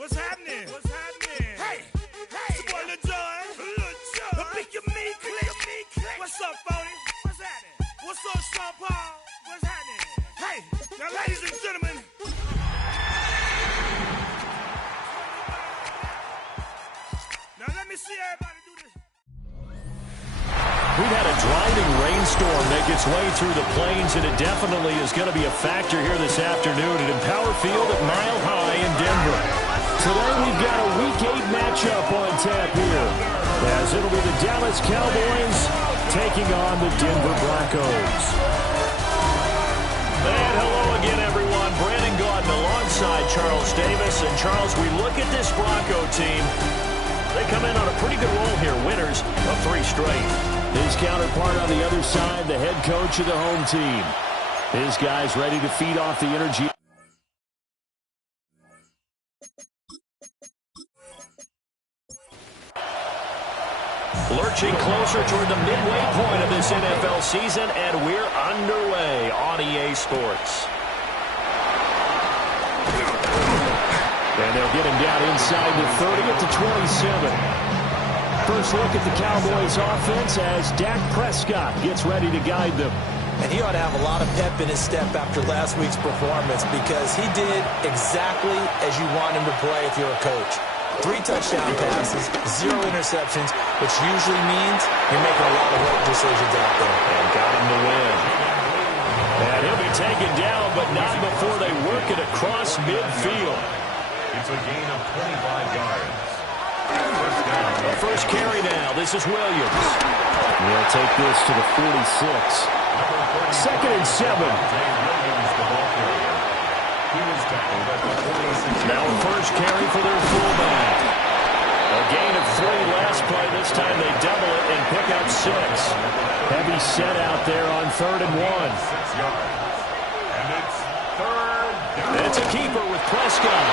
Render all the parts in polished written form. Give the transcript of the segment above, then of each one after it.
What's happening? What's happening? Hey, it's your boy Lil Jon. The Pick Your Me Click. What's up, 40? What's happening? What's up, Sean Paul? What's happening? Hey, now, ladies and gentlemen. Now, let me see everybody do this. We've had a driving rainstorm make its way through the plains, and it definitely is going to be a factor here this afternoon at Empower Field at Mile High in Denver. Today we've got a Week 8 matchup on tap here, as it'll be the Dallas Cowboys taking on the Denver Broncos. And hello again, everyone. Brandon Gaudin alongside Charles Davis. And Charles, we look at this Bronco team. They come in on a pretty good roll here, winners of 3 straight. His counterpart on the other side, the head coach of the home team. His guys ready to feed off the energy. Lurching closer toward the midway point of this NFL season, and we're underway on EA Sports. And they'll get him down inside the 30 at the 27. First look at the Cowboys offense as Dak Prescott gets ready to guide them. And he ought to have a lot of pep in his step after last week's performance, because he did exactly as you want him to play if you're a coach. 3 touchdown passes, 0 interceptions, which usually means you're making a lot of right decisions out there. And got him the win. And he'll be taken down, but not before they work it across midfield. It's a gain of 25 yards. The first carry now. This is Williams. He'll take this to the 46. 2nd and 7. Now a first carry for their fullback. A gain of 3 last play. This time they double it and pick up 6. Heavy set out there on 3rd and 1. 6 yards. And it's 3rd down. It's a keeper with Prescott.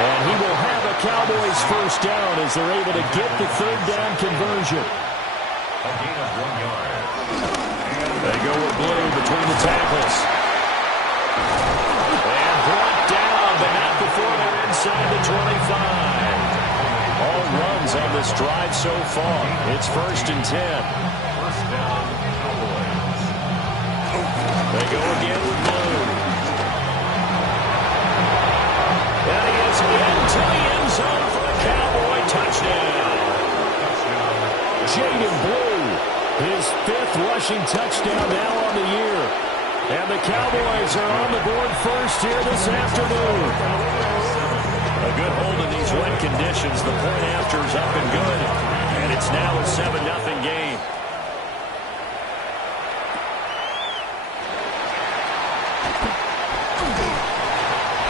And he will have a Cowboys first down as they're able to get the 3rd down conversion. A gain of 1 yard. They go with blue between the tackles. And brought down, but not before they're inside the 25. All runs on this drive so far. It's 1st and 10. First down, Cowboys. They go again with blue. And he is into the end zone for a Cowboy touchdown. Jaden Blue, his 5th rushing touchdown now on the year. And the Cowboys are on the board first here this afternoon. A good hold in these wet conditions. The point after is up and good. And it's now a 7-0 game.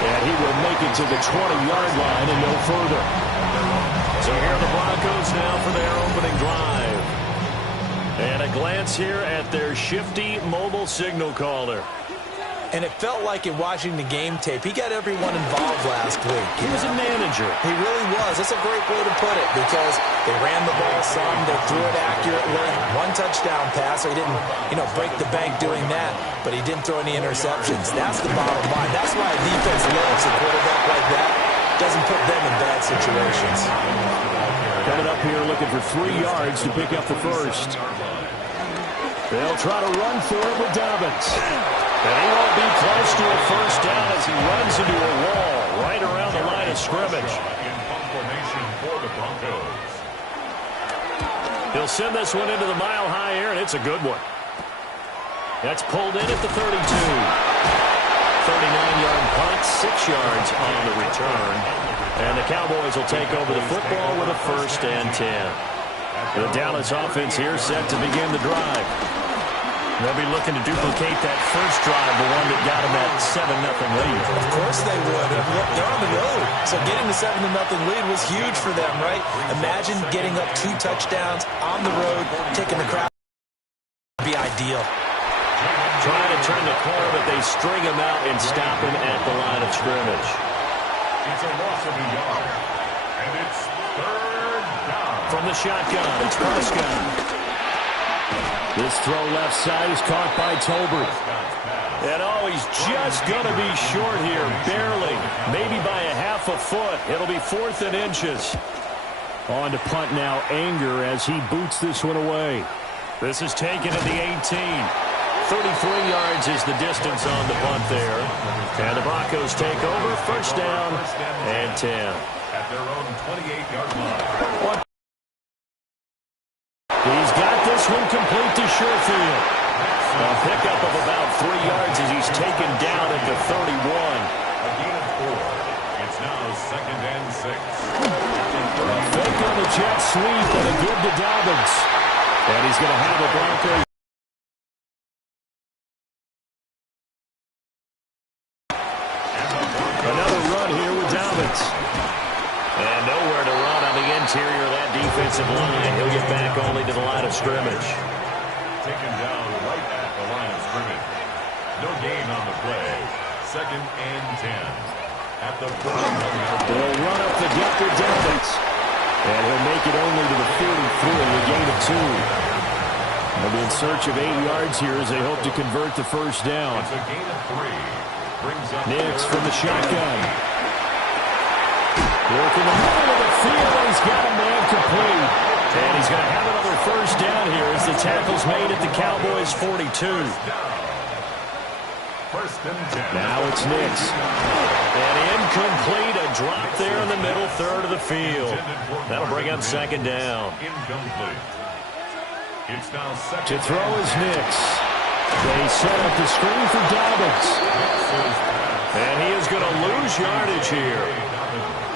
And he will make it to the 20-yard line and no further. So here are the Broncos now for their opening drive. And a glance here at their shifty mobile signal caller. And it felt like in watching the game tape, he got everyone involved last week. He was a manager. He really was. That's a great way to put it, because they ran the ball some, they threw it accurately. 1 touchdown pass, so he didn't, break the bank doing that, but he didn't throw any interceptions. That's the bottom line. That's why a defense loves a quarterback like that. Doesn't put them in bad situations. Coming up here looking for 3 yards to pick up the first. They'll try to run for it with Dobbins. And he won't be close to a first down as he runs into a wall right around the line of scrimmage. In formation for the Broncos. He'll send this one into the mile-high air, and it's a good one. That's pulled in at the 32. 39-yard punt, 6 yards on the return. And the Cowboys will take over the football with a 1st and 10. The Dallas offense here set to begin the drive. They'll be looking to duplicate that first drive, the one that got them that 7-0 lead. Of course they would. They're on the road. So getting the 7-0 lead was huge for them, right? Imagine getting up 2 touchdowns on the road, taking the crowd. Would be ideal. Trying to turn the corner, but they string him out and stop him at the line of scrimmage. It's a loss of a yard. And it's 3rd down. From the shotgun, it's Prescott. This throw left side is caught by Tolbert. And he's just going to be short here, barely, maybe by a half a foot. It'll be 4th and inches. On to punt now, Anger, as he boots this one away. This is taken at the 18. 33 yards is the distance on the punt there. And the Broncos take over, 1st down and 10. At their own 28-yard line. He's got this one complete to Sherfield. A pickup of about 3 yards as he's taken down at the 31. A gain of 4. It's now 2nd and 6. A fake on the jet sweep and a give to Dobbins. And he's going to have a Broncos. Another run here with Dobbins. And nowhere to run on the interior of that defensive line. He'll get back only to the line of scrimmage. Taken down right at the line of scrimmage. No gain on the play. 2nd and 10. At the 41-yard line. They'll run up the gut with Dobbins. And he'll make it only to the 43, a gain of 2. They'll be in search of 8 yards here as they hope to convert the 1st down. It's a gain of 3. Brings up Nix from the shotgun. Work in the middle of the field, and he's got a man complete. And he's going to have another 1st down here as the tackle's made at the Cowboys' 42. 1st and 10. Now it's Nix. And incomplete, a drop there in the middle third of the field. That'll bring up 2nd down. Incomplete. It's now 2nd. To throw is Nix. They set up the screen for Dobbins. And he is going to lose yardage here.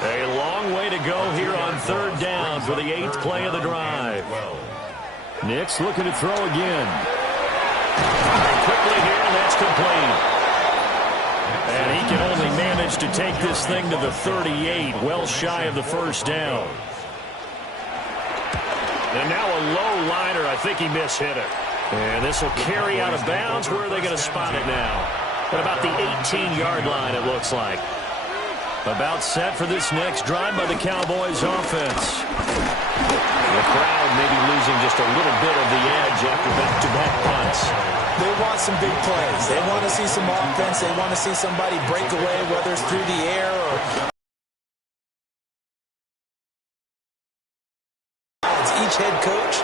A long way to go here on 3rd down for the 8th play of the drive. Nix looking to throw again. And quickly here, and that's complete. And he can only manage to take this thing to the 38, well shy of the 1st down. And now a low liner. I think he mishit it. And this will carry out of bounds. Where are they going to spot it now? At about the 18-yard line, it looks like. About set for this next drive by the Cowboys offense. The crowd maybe losing just a little bit of the edge after back-to-back punts. They want some big plays. They want to see some offense. They want to see somebody break away, whether it's through the air or... Each head coach,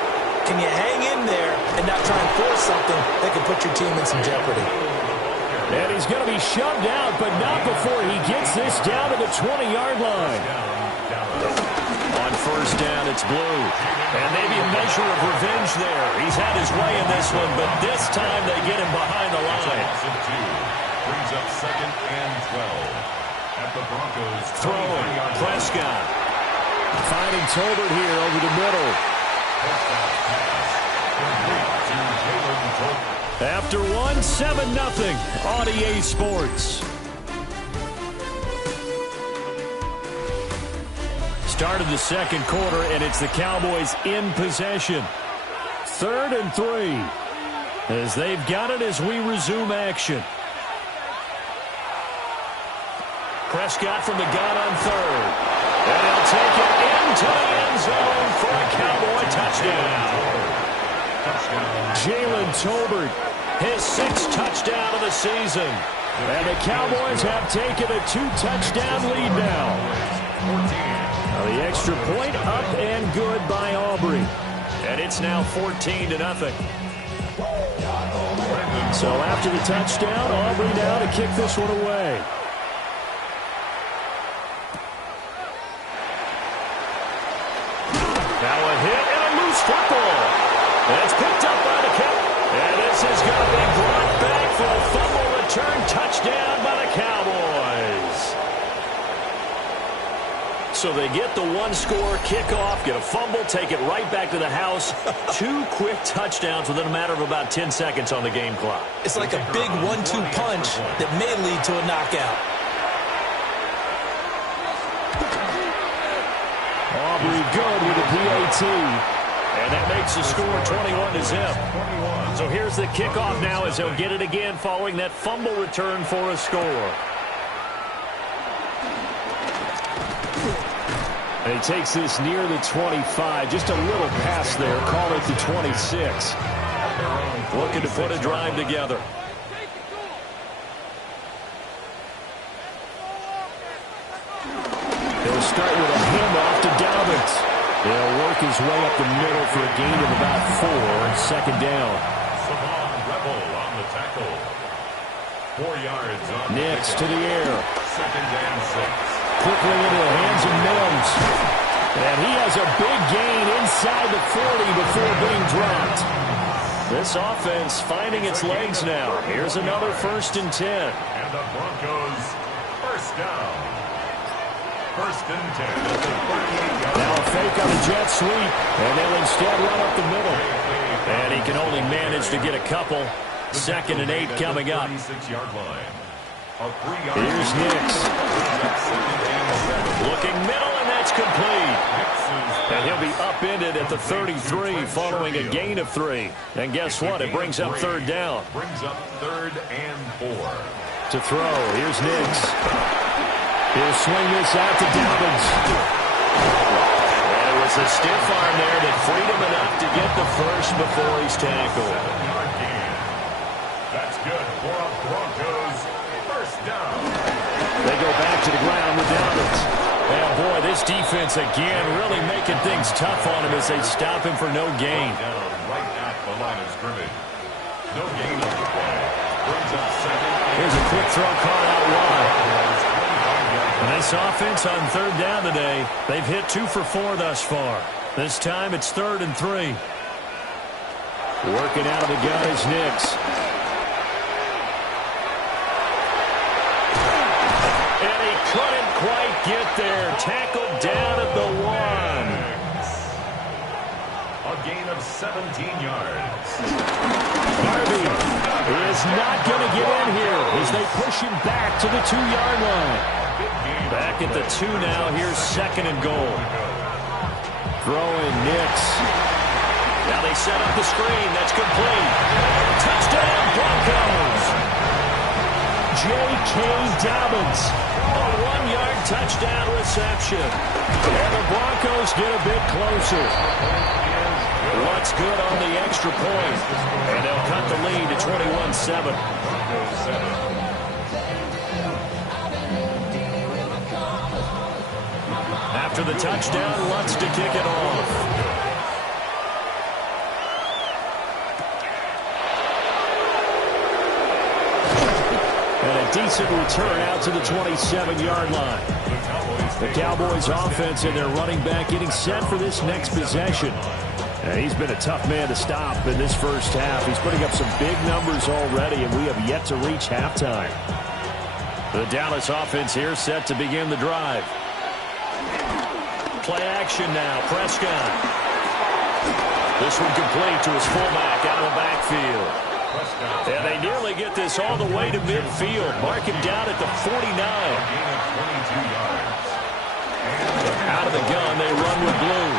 can you hang in there and not try and force something that could put your team in some jeopardy? And he's going to be shoved out, but not before he gets this down to the 20-yard line. On 1st down, it's Blue. And maybe a measure of revenge there. He's had his way in this one, but this time they get him behind the line. Brings up 2nd and 12. At the Broncos. Throwing, Prescott. Finding Tolbert here over the middle. After 7-0 on EA Sports. Started the 2nd quarter, and it's the Cowboys in possession. 3rd and 3. As they've got it as we resume action. Prescott from the gun on 3rd. And he'll take it into the end zone for a Cowboy touchdown. Jalen Tolbert, his 6th touchdown of the season. And the Cowboys have taken a 2-touchdown lead now. The extra point up and good by Aubrey. And it's now 14-0. So after the touchdown, Aubrey now to kick this one away. Now a hit and a loose football. That's picked up by the Cowboys. And this is going to be brought back for a fumble return touchdown by the Cowboys. So they get the 1-score kickoff, get a fumble, take it right back to the house. 2 quick touchdowns within a matter of about 10 seconds on the game clock. It's like a big 1-2 punch that may lead to a knockout. Aubrey good with a PAT. And that makes the score 21-0. So here's the kickoff now as he'll get it again following that fumble return for a score. And he takes this near the 25. Just a little pass there. Call it the 26. looking to put a drive together. He'll start with a handoff to Dobbins. He'll work his way up the middle for a gain of about 4 and second down. Savon Rebel on the tackle. 4 yards on Nix to the air. Second and 6. Quickly into the hands of Mills. And he has a big gain inside the 40 before being dropped. This offense finding its legs now. Here's another 1st and 10. And the Broncos first down. 1st and 10 at the 38-yard. Now a fake on a jet sweep. And they'll instead run up the middle. And he can only manage to get a couple. 2nd and 8 coming up. 36-yard line. A 3-yard. Here's Nix. Looking middle, and that's complete. And he'll be upended at the 33 following a gain of 3. And guess what? It brings up 3rd down. Brings up 3rd and 4. To throw. Here's Nix. He'll swing this out to Dobbins. And it was a stiff arm there that freed him enough to get the first before he's tackled. 7-yard gain. That's good for a Broncos first down. They go back to the ground with Dobbins. And boy, this defense again really making things tough on him as they stop him for no gain. Down right at the line of scrimmage. No gain on the play. Brings up 2nd. Here's a quick throw caught out wide. And this offense on 3rd down today, they've hit 2 for 4 thus far. This time it's 3rd and 3. Working out of the gun is Nix. And he couldn't quite get there. Tackled down at the 1. A gain of 17 yards. Harvey is not going to get in here as they push him back to the 2-yard line. Back at the 2 now. Here's 2nd and goal. Throwing Nix. Now they set up the screen. That's complete. Touchdown, Broncos. J.K. Dobbins. A 1-yard touchdown reception. And the Broncos get a bit closer. What's good on the extra point? And they'll cut the lead to 21-7. After the touchdown, Lutz to kick it off. And a decent return out to the 27-yard line. The Cowboys offense and their running back getting set for this next possession. He's been a tough man to stop in this first half. He's putting up some big numbers already, and we have yet to reach halftime. The Dallas offense here set to begin the drive. Play action now. Prescott. This one complete to his fullback out of the backfield. And they nearly get this all the way to midfield. Mark him down at the 49. Out of the gun, they run with blue.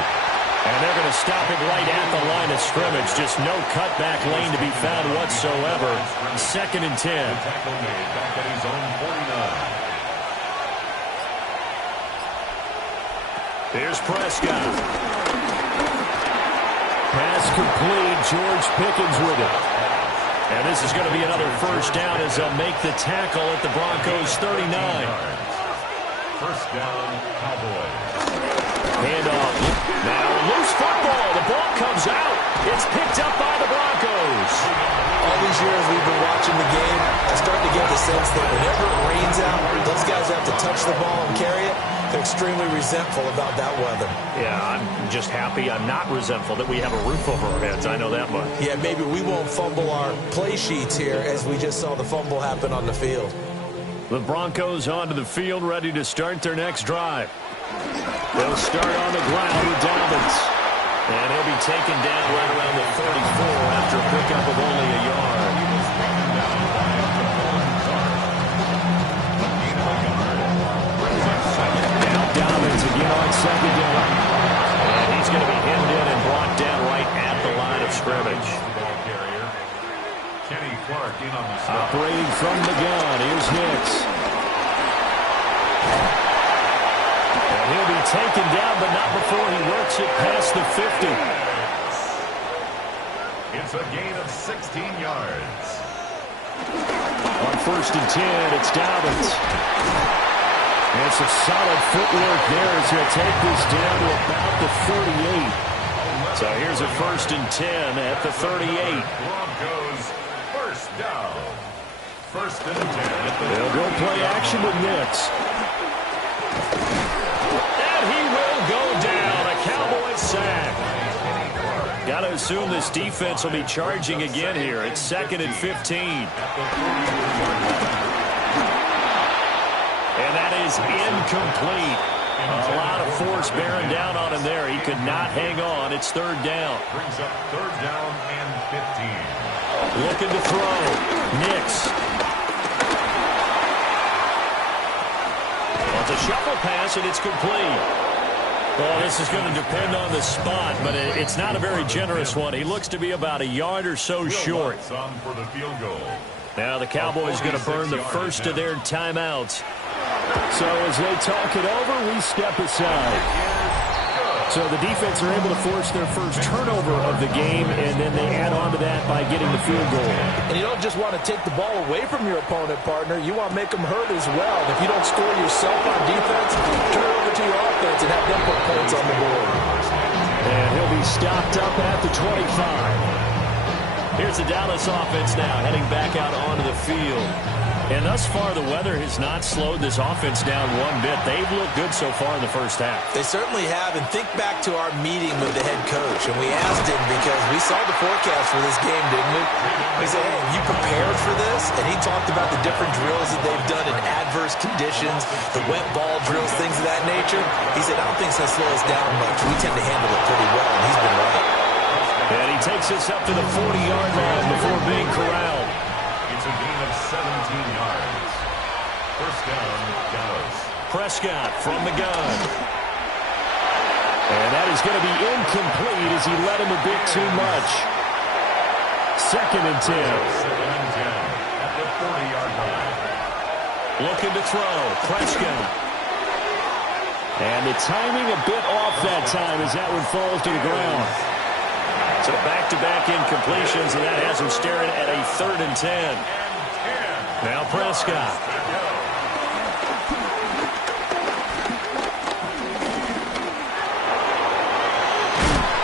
And they're going to stop it right at the line of scrimmage. Just no cutback lane to be found whatsoever. 2nd and 10. Tackle made back at his own 49. Here's Prescott. Pass complete. George Pickens with it. And this is going to be another first down as they'll make the tackle at the Broncos 39. First down, Cowboys. Handoff. Now loose football. The ball comes out. It's picked up by the Broncos. All these years we've been watching the game, I start to get the sense that whenever it rains out, those guys have to touch the ball and carry it. They're extremely resentful about that weather. Yeah, I'm just happy I'm not resentful that we have a roof over our heads. I know that much. Yeah, maybe we won't fumble our play sheets here as we just saw the fumble happen on the field. The Broncos onto the field, ready to start their next drive. They'll start on the ground with Dobbins. And he'll be taken down right around the 34 after a pickup of only a yard. Now Dobbins again on 2nd down. And he's going to be hemmed in and brought down right at the line of scrimmage. Operating from the gun, here's Nix. And he'll be taken down, but not before he works it past the 50. It's It's a gain of 16 yards. On 1st and 10, it's Dobbins. And some solid footwork there as he'll take this down to about the 38. So here's a 1st and 10 at the 38. Broncos, first down. 1st and 10. They'll go play action with Nix. And he will go down. A Cowboys sack. Got to assume this defense will be charging again here. It's 2nd and 15. And that is incomplete. A lot of force bearing down on him there. He could not hang on. It's 3rd down. Brings up 3rd down and 15. Looking to throw. Nix. Well, it's a shuffle pass, and it's complete. Well, this is going to depend on the spot, but it's not a very generous one. He looks to be about a yard or so short. For the field goal. Now the Cowboys going to burn the first of their timeouts. So as they talk it over, we step aside. So the defense are able to force their first turnover of the game, and then they add on to that by getting the field goal. And you don't just want to take the ball away from your opponent, partner. You want to make them hurt as well. If you don't score yourself on defense, turn it over to your offense and have them put points on the board. And he'll be stopped up at the 25. Here's the Dallas offense now heading back out onto the field. And thus far, the weather has not slowed this offense down one bit. They've looked good so far in the first half. They certainly have. And think back to our meeting with the head coach. And we asked him because we saw the forecast for this game, didn't we? We said, hey, have you prepared for this? And he talked about the different drills that they've done in adverse conditions, the wet ball drills, things of that nature. He said, I don't think it's going to slow us down much. We tend to handle it pretty well, and he's been right. And he takes us up to the 40-yard line before being corralled. It's a gain of 17 yards. First down, Dallas. Prescott from the gun. And that is going to be incomplete as he led him a bit too much. 2nd and 10. 2nd and 10 at the 40-yard line. Looking to throw. Prescott. And the timing a bit off that time as that one falls to the ground. So back-to-back incompletions, and that has him staring at a 3rd and 10. Now Prescott.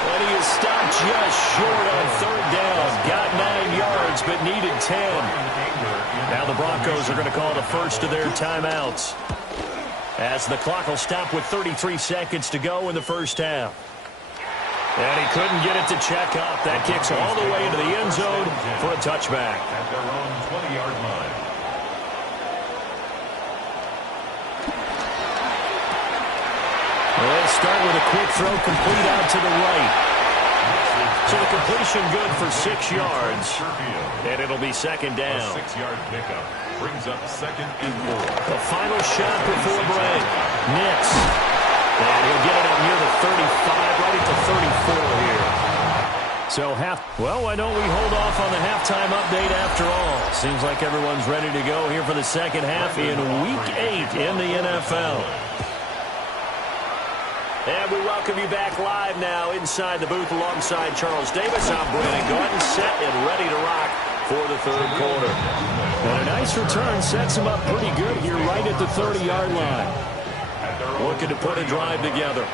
And he is stopped just short on 3rd down. Got 9 yards, but needed 10. Now the Broncos are going to call the first of their timeouts, as the clock will stop with 33 seconds to go in the first half. And he couldn't get it to check up. That kicks all the way into the end zone for a touchback. At their own 20-yard line. Let's start with a quick throw complete out to the right. So the completion good for 6 yards. And it'll be 2nd down. A 6-yard pickup brings up 2nd and 4. The final shot before break. Nix. And he'll get it up near the 35, right at the 34 here. So why don't we hold off on the halftime update after all? Seems like everyone's ready to go here for the second half in Week 8 in the NFL. And we welcome you back live now inside the booth alongside Charles Davis. I'm Brandon Gordon, set and ready to rock for the 3rd quarter. And a nice return sets him up pretty good here right at the 30-yard line. Looking to put a drive together.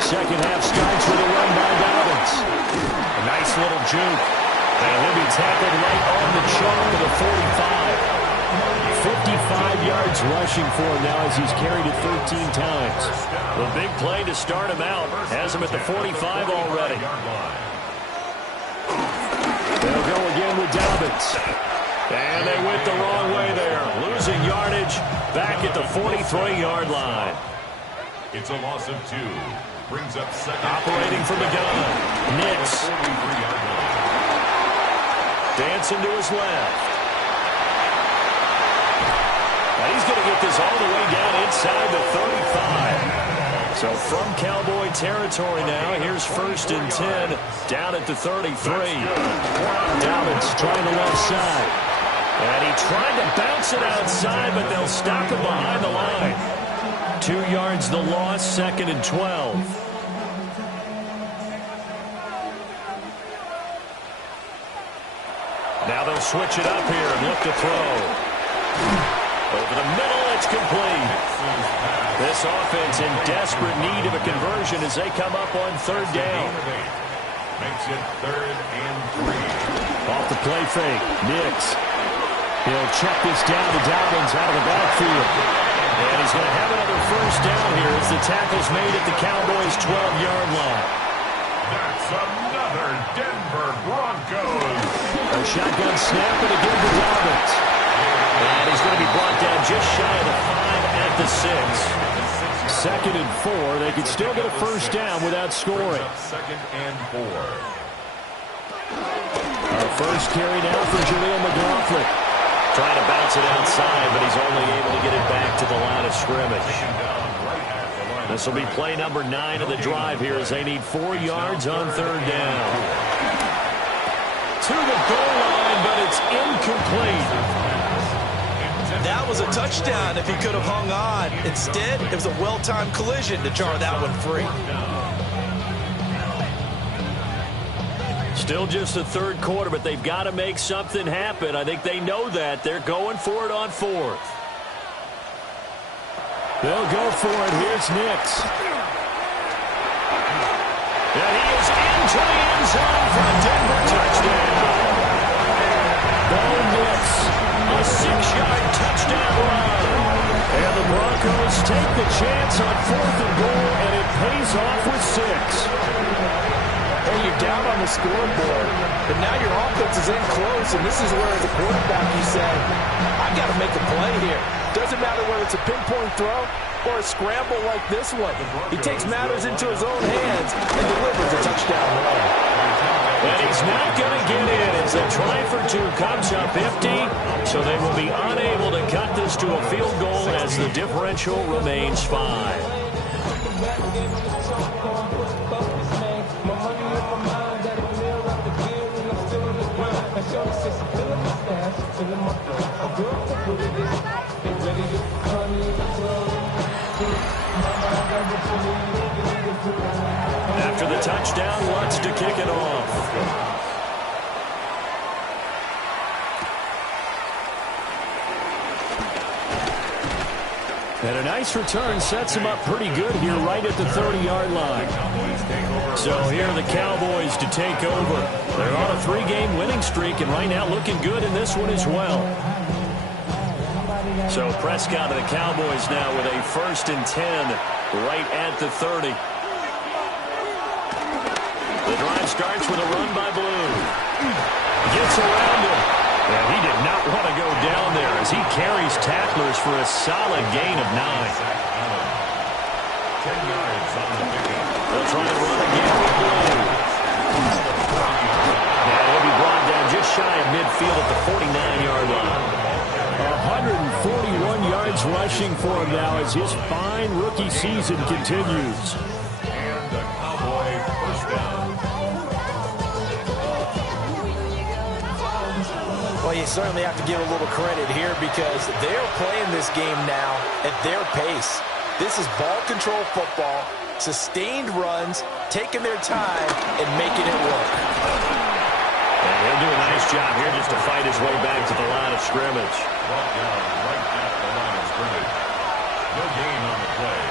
Second half starts with a run by Dobbins. A nice little juke. And he'll be tackled right on the chalk of the 45. 55 yards rushing for him now as he's carried it 13 times. The big play to start him out has him at the 45 already. They'll go again with Dobbins. And they went the wrong way there. Losing yardage back at the 43-yard line. It's a loss of 2. Brings up 2nd. Operating from the gun. Nix. Dancing to his left. Now he's going to get this all the way down inside the 35. So from Cowboy territory now, here's 1st and 10 down at the 33. Dobbins trying the left side. And he tried to bounce it outside, but they'll stop him behind the line. 2 yards the loss, 2nd and 12. Now they'll switch it up here and look to throw. Over the middle, it's complete. This offense in desperate need of a conversion as they come up on third down. Makes it 3rd and 3. Off the play fake, Nix. He'll check this down to Dobbins out of the backfield. And he's going to have another first down here as the tackle's made at the Cowboys' 12-yard line. That's another Denver Broncos. A shotgun snap and again to Dobbins. And he's going to be brought down just shy of the 5 at the 6. 2nd and 4. They can still get a first down without scoring. 2nd and 4. Our first carry now for Jaleel McLaughlin. Trying to bounce it outside, but he's only able to get it back to the line of scrimmage. This will be play number 9 of the drive here as they need 4 yards on third down. To the goal line, but it's incomplete. That was a touchdown if he could have hung on. Instead, it was a well-timed collision to jar that one free. Still just the third quarter, but they've got to make something happen. I think they know that. They're going for it on 4th. They'll go for it. Here's Nix. And he is into the end zone for a Denver touchdown. Bo Nix, a 6-yard touchdown run. And the Broncos take the chance on 4th and goal, and it pays off with 6. Hey, you're down on the scoreboard, but now your offense is in close, and this is where, as a quarterback, you say, I got to make a play here. Doesn't matter whether it's a pinpoint throw or a scramble like this one. He takes matters into his own hands and delivers a touchdown run. And he's not going to get in as the try for 2 comes up empty, so they will be unable to cut this to a field goal as the differential remains 5. After the touchdown, wants to kick it off. And a nice return sets him up pretty good here right at the 30-yard line. So here are the Cowboys to take over. They're on a 3-game winning streak and right now looking good in this one as well. So Prescott and the Cowboys now with a 1st and 10 right at the 30. The drive starts with a run by Blue. Gets around him. And he did not want to go down there as he carries tacklers for a solid gain of 9. 10 yards on the pickup. They'll try and run again with Blue. Now he'll be brought down just shy of midfield at the 49-yard line. 141 yards rushing for him now as his fine rookie season continues. And the Cowboy first down. Well, you certainly have to give a little credit here because they're playing this game now at their pace. This is ball control football, sustained runs, taking their time, and making it work. And he'll do a nice job here just to fight his way back to the line of scrimmage. Brought down right at the line of scrimmage. No gain on the play.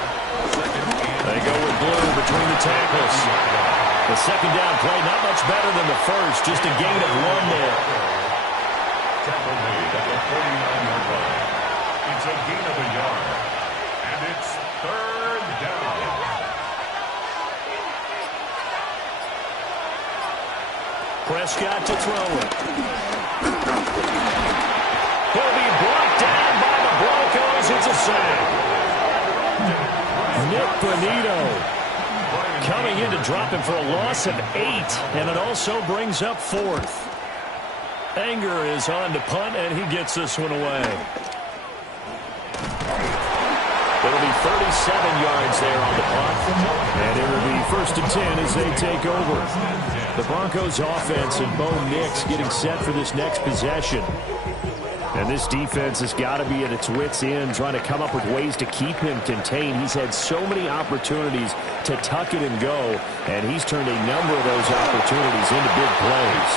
2nd and They go with Blue between the tackles. The 2nd down play not much better than the first, just a gain of 1 there. tackle made at the 49-yard line. It's a gain of a yard. And it's 3rd down. Prescott to throw it. He'll be brought down by the Broncos. It's a sack. Nick Bonito coming in to drop him for a loss of 8, and it also brings up 4th. Anger is on to punt, and he gets this one away. It'll be 37 yards there on the punt, and it will be 1st and 10 as they take over. The Broncos offense and Bo Nix getting set for this next possession. And this defense has got to be at its wits' end, trying to come up with ways to keep him contained. He's had so many opportunities to tuck it and go, and he's turned a number of those opportunities into big plays.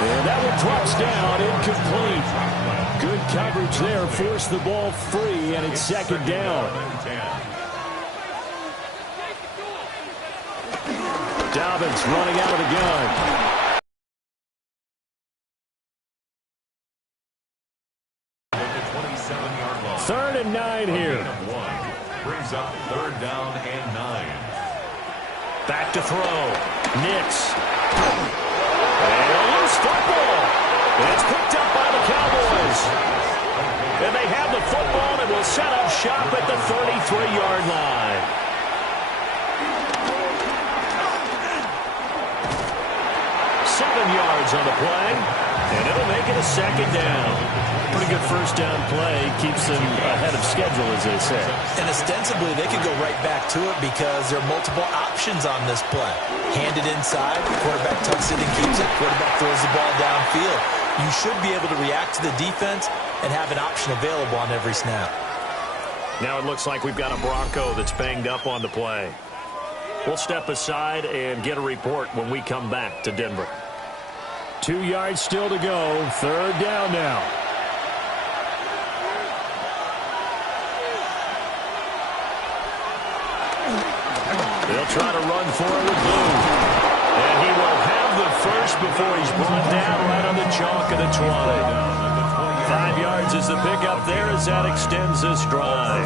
And that one drops down, incomplete. Good coverage there, forced the ball free, and it's second down. Dobbins running out of the gun. Third and 9 here. Brings up third down and 9. Back to throw. Nix. And a loose football. It's picked up by the Cowboys. And they have the football and will set up shop at the 33-yard line. Seven yards on the play, and it'll make it a second down. Pretty good first down play. Keeps them ahead of schedule, as they say. And ostensibly, they could go right back to it because there are multiple options on this play. Hand it inside, quarterback tucks it and keeps it, quarterback throws the ball downfield. You should be able to react to the defense and have an option available on every snap. Now it looks like we've got a Bronco that's banged up on the play. We'll step aside and get a report when we come back to Denver. 2 yards still to go. Third down now. They'll try to run for it with Blue. And he will have the first before he's brought down right on the chalk of the 20. 5 yards is the pickup there as that extends this drive.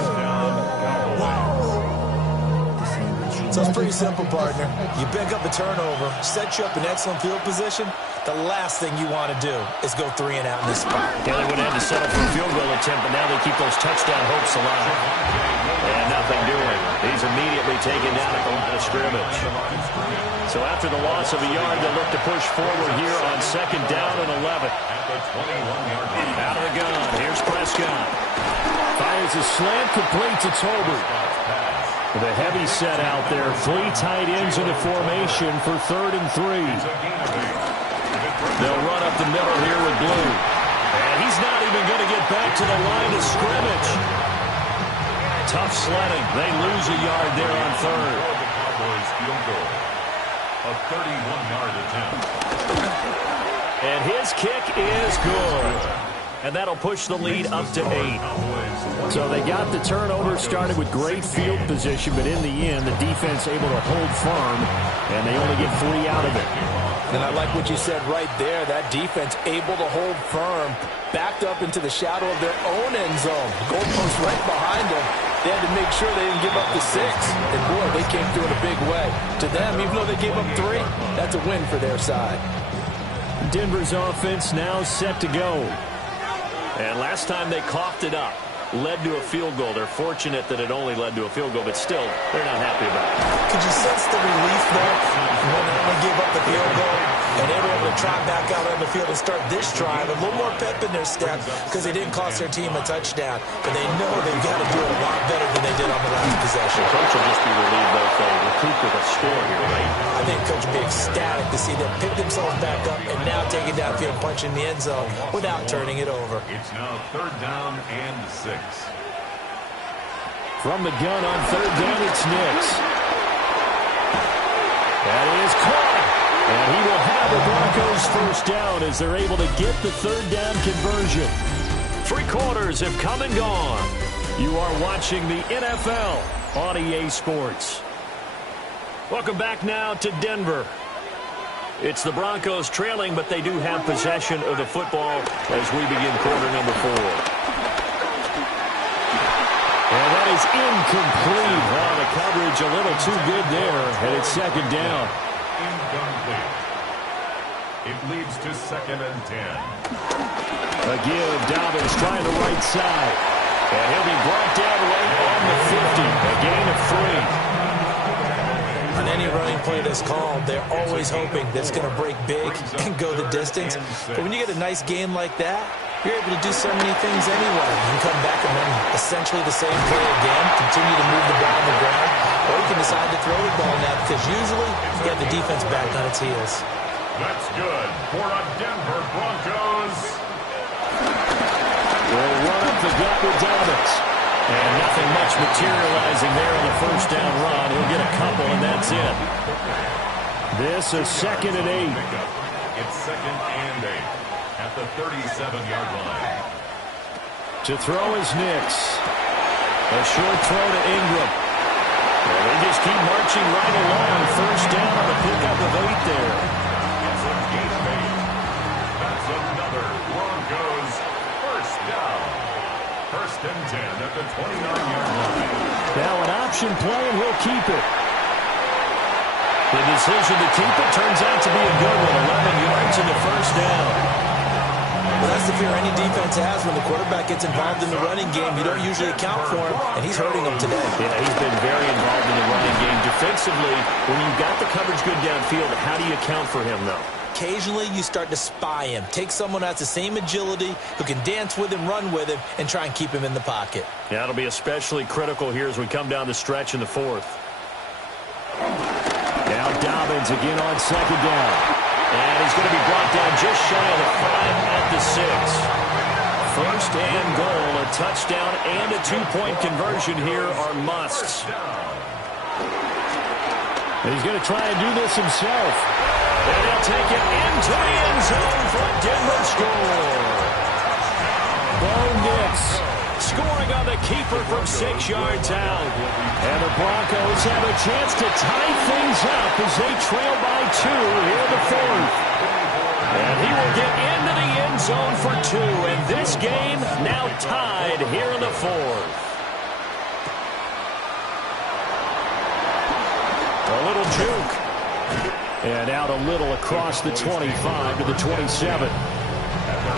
So it's pretty simple, partner. You pick up a turnover, set you up in excellent field position. The last thing you want to do is go 3 and out in this spot. Yeah, they would have to settle for a field goal attempt, but now they keep those touchdown hopes alive. And nothing doing. He's immediately taken down at the line of scrimmage. So after the loss of a yard, they'll look to push forward here on second down and 11. Out of the gun. Here's Prescott. Fires a slant, complete to Tolbert. The heavy set out there. 3 tight ends in a formation for 3rd and 3. They'll run up the middle here with Blue. And he's not even going to get back to the line of scrimmage. Tough sledding. They lose a yard there on 3rd. Cowboys field goal. A 31-yard attempt. And his kick is good. And that'll push the lead up to 8. So they got the turnover, started with great field position, but in the end, the defense able to hold firm, and they only get 3 out of it. And I like what you said right there. That defense able to hold firm, backed up into the shadow of their own end zone. Goalpost right behind them. They had to make sure they didn't give up the 6. And, boy, they came through in a big way. To them, even though they gave up 3, that's a win for their side. Denver's offense now set to go. And last time they coughed it up, led to a field goal. They're fortunate that it only led to a field goal, but still, they're not happy about it. Could you sense the relief there when they gave up the field goal and they were able to trot back out on the field and start this drive? A little more pep in their step because they didn't cost their team a touchdown, but they know they've got to do it a lot better than they did on the last possession. Coach will just be relieved, though, if they recoup with a score here, right? I think Coach will be ecstatic to see them pick themselves back up and now take it downfield, punch in the end zone without turning it over. It's now 3rd down and 6. From the gun on 3rd down, it's Nix. That is caught. And he will have the Broncos first down as they're able to get the 3rd down conversion. 3 quarters have come and gone. You are watching the NFL on EA Sports. Welcome back now to Denver. It's the Broncos trailing, but they do have possession of the football as we begin quarter number 4. And that is incomplete. Wow, the coverage a little too good there, and it's second down. Incomplete. It leads to 2nd and 10. A give, Dobbins trying the right side. And he'll be brought down right on the 50. A gain of 3. On any running play that's called, they're always hoping that's going to break big and go the distance. But when you get a nice game like that, you're able to do so many things anyway. You can come back and run essentially the same play again, continue to move the ball on the ground, or you can decide to throw the ball now because usually you have the defense back on its heels. That's good for a Denver Broncos. Will run up the gut with Dobbins. And nothing much materializing there on the first down run. He'll get a couple, and that's it. This is 2nd and 8. It's 2nd and 8 at the 37-yard line. To throw is Nix. A short throw to Ingram. And they just keep marching right along. First down on the pickup of 8 there. It's a game made. That's another Broncos first down. 1st and 10 at the 29-yard line. Now an option play, and we'll keep it. The decision to keep it turns out to be a good one. 11 yards in the first down. Well, that's the fear any defense has when the quarterback gets involved in the running game. You don't usually account for him, and he's hurting them today. Yeah, he's been very involved in the running game. Defensively, when you've got the coverage good downfield, how do you account for him, though? Occasionally, you start to spy him. Take someone who has the same agility, who can dance with him, run with him, and try and keep him in the pocket. Yeah, it'll be especially critical here as we come down the stretch in the 4th. Now Dobbins again on 2nd down. And he's going to be brought down just shy of the 5 at the 6. 1st and goal, a touchdown and a 2-point conversion here are musts. And he's going to try and do this himself. And he'll take it into the end zone for a Denver score. Bo Nix scoring on the keeper from 6 yards out. And the Broncos have a chance to tie things up as they trail by 2 here in the 4th. And he will get into the end zone for 2. And this game now tied here in the 4th. A little juke. And out a little across the 25 to the 27.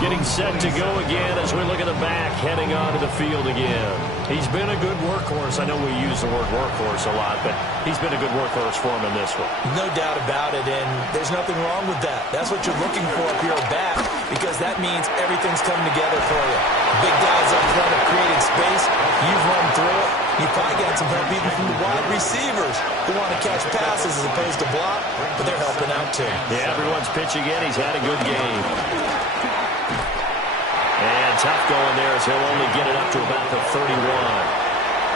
Getting set to go again as we look at the back, heading onto the field again. He's been a good workhorse. I know we use the word workhorse a lot, but he's been a good workhorse for him in this one. No doubt about it, and there's nothing wrong with that. That's what you're looking for if you're a back, because that means everything's coming together for you. Big guys up front have created space. You've run through it. You've probably got some help even from the wide receivers who want to catch passes as opposed to block, but they're helping out too. Yeah, everyone's pitching in. He's had a good game. And tough going there as he'll only get it up to about the 31.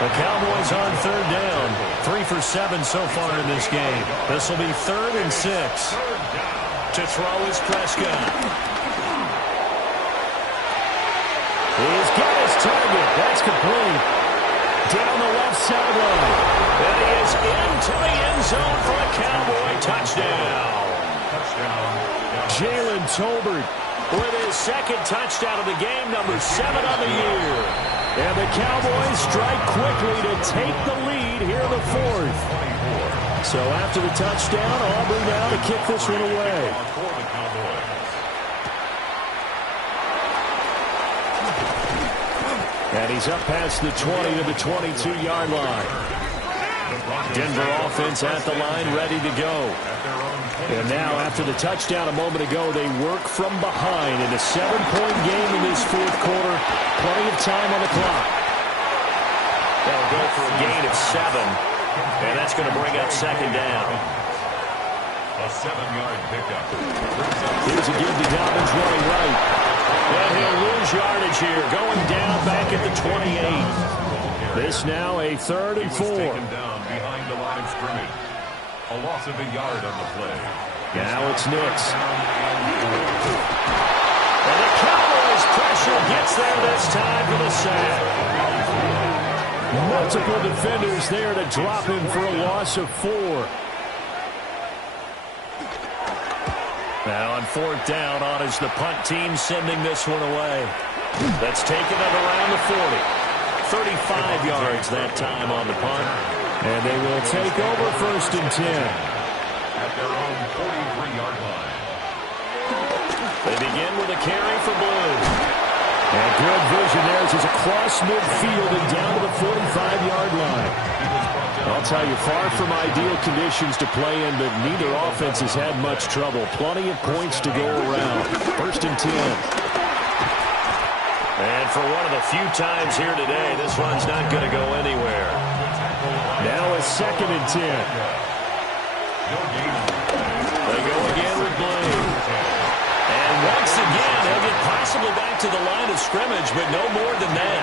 The Cowboys on 3rd down. 3 for 7 so far in this game. This will be 3rd and 6. To throw is Prescott. He's got his target. That's complete. Down the left sideline. And he is into the end zone for a Cowboy touchdown. Jalen Tolbert with his 2nd touchdown of the game, number 7 on the year. And the Cowboys strike quickly to take the lead here in the 4th. So after the touchdown, Auburn now to kick this one away. And he's up past the 20 to the 22-yard line. Denver offense at the line, ready to go. And now, after the touchdown a moment ago, they work from behind in a 7-point game in this 4th quarter. Plenty of time on the clock. They'll go for a gain of 7, and that's going to bring up 2nd down. A 7-yard pickup. Here's a give to Dobbins running right. And he'll lose yardage here, going down back at the 28. This now a 3rd and 4. He was taken down behind the line of scrimmage. A loss of a yard on the play. Now it's Nix. And the Cowboys pressure gets there this time for the sack. Multiple defenders there to drop him for a loss of 4. Now on 4th down, on is the punt team sending this one away. That's taken up around the 40. 35 yards that time on the punt. And they will take over 1st and 10. At their own 43-yard line. They begin with a carry for Blue. And good vision there as he's across midfield and down to the 45-yard line. I'll tell you, far from ideal conditions to play in, but neither offense has had much trouble. Plenty of points to go around. 1st and 10. And for one of the few times here today, this one's not going to go anywhere. Now a 2nd and 10. They go again with Blaine. And once again, they'll get possibly back to the line of scrimmage, but no more than that.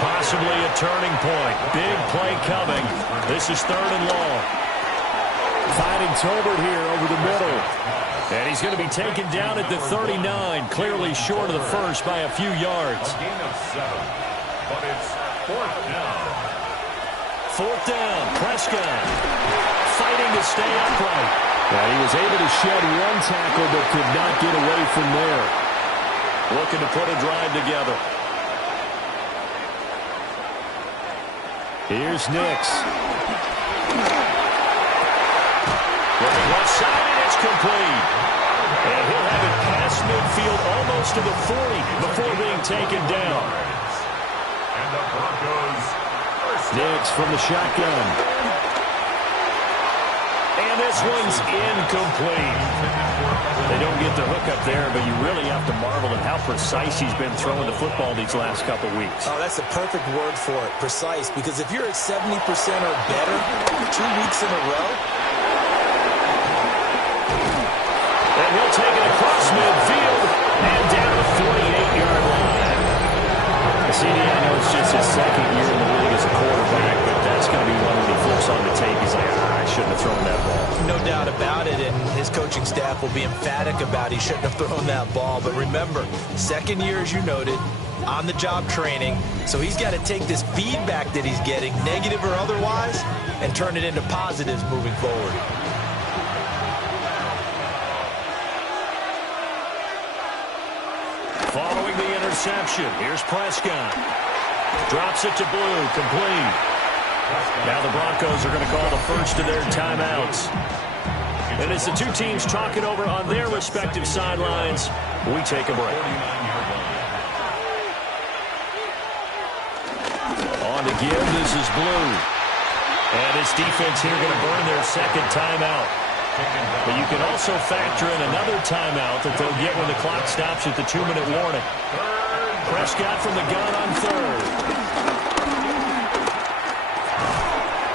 Possibly a turning point. Big play coming. This is 3rd and long. Finding Tolbert here over the middle. And he's going to be taken down at the 39, clearly short of the first by a few yards. A gain of 7, but it's 4th down. 4th down, Prescott fighting to stay upright. He was able to shed one tackle but could not get away from there. Looking to put a drive together. Here's Nix. Looking left side, and it's complete. And he'll have it past midfield almost to the 40 before being taken down. And the Broncos first Nix from the shotgun. And this one's incomplete. They don't get the hook up there, but you really have to marvel at how precise he's been throwing the football these last couple weeks. Oh, that's the perfect word for it, precise, because if you're at 70% or better 2 weeks in a row. And he'll take it across midfield and down the 48-yard line. CD, I know it's just his second year in the league as a quarterback, but that's going to be one when he flips on the tape. He's like, I shouldn't have thrown that ball. No doubt about it, and his coaching staff will be emphatic about he shouldn't have thrown that ball. But remember, second year, as you noted, on-the-job training, so he's got to take this feedback that he's getting, negative or otherwise, and turn it into positives moving forward. Following the interception, here's Prescott. Drops it to Blue, complete. Now the Broncos are going to call the first of their timeouts. And as the two teams talk it over on their respective sidelines, we take a break. On to give, this is Blue. And his defense here going to burn their second timeout. But you can also factor in another timeout that they'll get when the clock stops at the 2-minute warning. Prescott from the gun on third.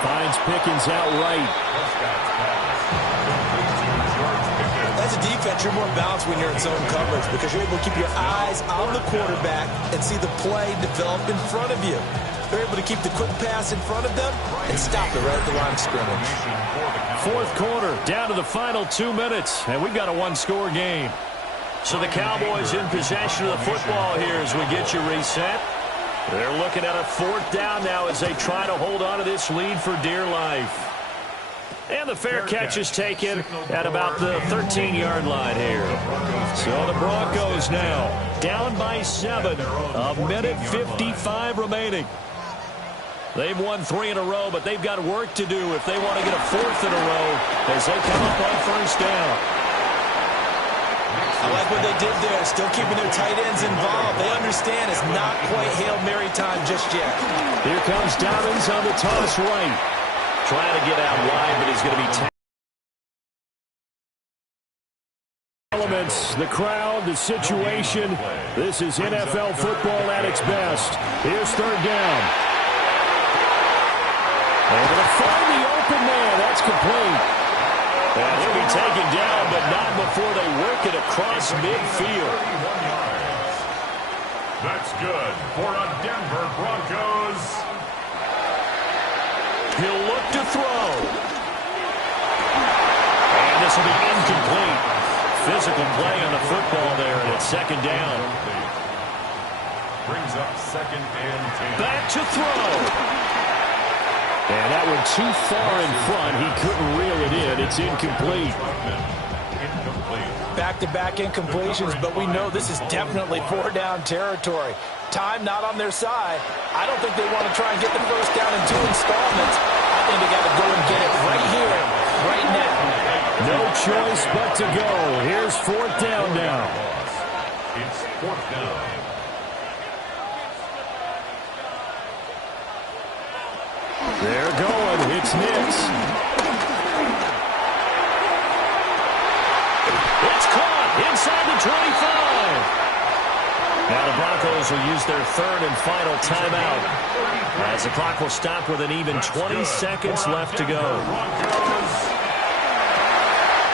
Finds Pickens out right. As a defense, you're more balanced when you're in zone coverage because you're able to keep your eyes on the quarterback and see the play develop in front of you. They're able to keep the quick pass in front of them and stop it right at the line of scrimmage. Fourth quarter, down to the final 2 minutes, and we've got a one-score game. So the Cowboys in possession of the football here as we get you reset. They're looking at a 4th down now as they try to hold on to this lead for dear life. And the fair catch is taken at about the 13-yard line here. So the Broncos now down by 7, a minute 55 remaining. They've won 3 in a row, but they've got work to do if they want to get a 4th in a row as they come up on first down. I like what they did there, still keeping their tight ends involved. They understand it's not quite Hail Mary time just yet. Here comes Dobbins on the toss right. Trying to get out wide, but he's going to be elements, the crowd, the situation. This is NFL football at its best. Here's third down. They're going to find the open man. That's complete. And he'll be taken down, but not before they work it across midfield. That's good for a Denver Broncos. He'll look to throw. And this will be incomplete. Physical play on the football there, and it's second down. Brings up 2nd and 10. Back to throw. And that one too far in front. He couldn't reel it in. It's incomplete. Back-to-back incompletions, but we know this is definitely 4-down territory. Time not on their side. I don't think they want to try and get the first down in 2 installments. I think they got to go and get it right here, right now. No choice but to go. Here's 4th down now. It's 4th down. They're going. It's Nix. It's caught inside the 25. Now the Broncos will use their 3rd and final timeout as the clock will stop with an even 20 seconds left to go.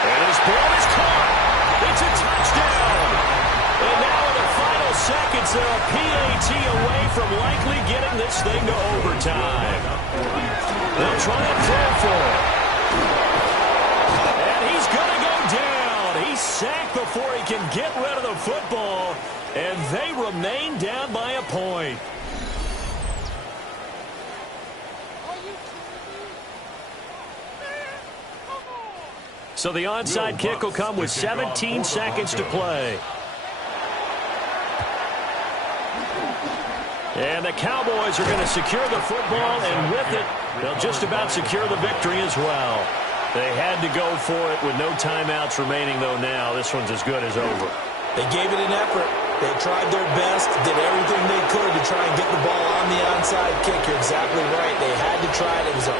And his ball is caught. It's a touchdown. And now in the final seconds, they're a PAT away from likely getting this thing to overtime. They'll try and throw for it. And he's going to go down. He sack before he can get rid of the football, and they remain down by a point. So the onside kick will come with 17 seconds to play. And the Cowboys are going to secure the football, and with it, they'll just about secure the victory as well. They had to go for it with no timeouts remaining, though now this one's as good as over. They gave it an effort. They tried their best, did everything they could to try and get the ball on the onside kick. You're exactly right. They had to try it. It was a